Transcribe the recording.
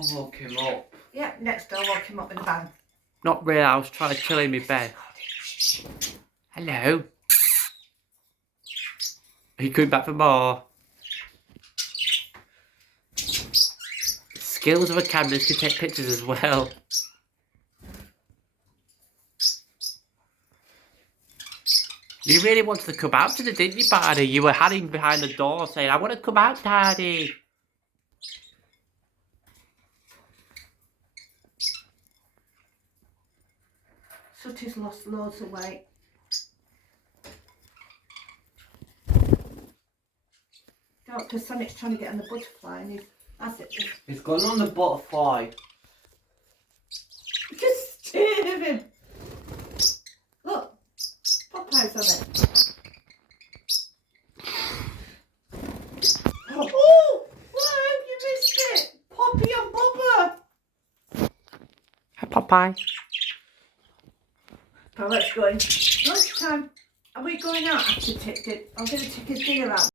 I'll walk him up. Yeah, next door, walk him up in the van. Not really, I was trying to chill in my bed. Hello. Are you coming back for more? Skills of a camera can take pictures as well. You really wanted to come out today, didn't you, Barney? You were hiding behind the door saying, I want to come out, Daddy. Sutty's lost loads of weight. Dr. Sonic's trying to get on the butterfly and that's it. He's gone on the butterfly. Just steer him. Look, Popeye's on it. Oh, whoa, you missed it. Poppy and Bubba. Hi, Popeye. Oh, let's go in. Lunchtime. Are we going out after I'm going to take his dinner out.